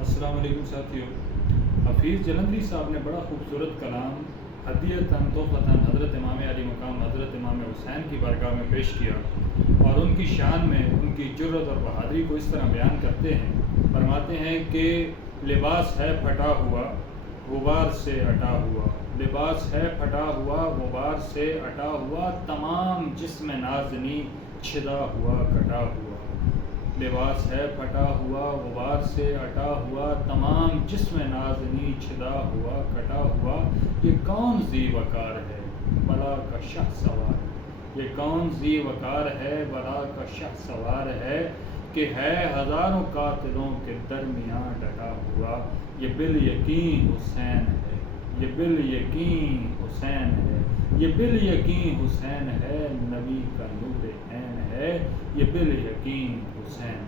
السلام علیکم ساتھیو، حفیظ جلندری صاحب نے بڑا خوبصورت کلام ہدیتاً تحفتاً حضرت امام علی مقام حضرت امام حسین کی بارگاہ میں پیش کیا اور ان کی شان میں ان کی جرت اور بہادری کو اس طرح بیان کرتے ہیں۔ فرماتے ہیں کہ لباس ہے پھٹا ہوا غبار سے اٹا ہوا، لباس ہے پھٹا ہوا غبار سے اٹا ہوا، تمام جسم نازنی چھدا ہوا کٹا ہوا۔ لباس ہے پھٹا ہوا غبار سے اٹا ہوا، تمام جسم نازنی چھدا ہوا کٹا ہوا۔ یہ کون ذی وقار ہے بلا کا شہ سوار، یہ کون ذی وقار ہے بلا کا شہ سوار ہے، کہ ہے ہزاروں قاتلوں کے درمیان ڈٹا ہوا۔ یہ بالیقین حسین ہے، یہ بالیقین حسین ہے، یہ بالیقین حسین ہے، نبی کا نور عین ہے، یہ بالیقین حسین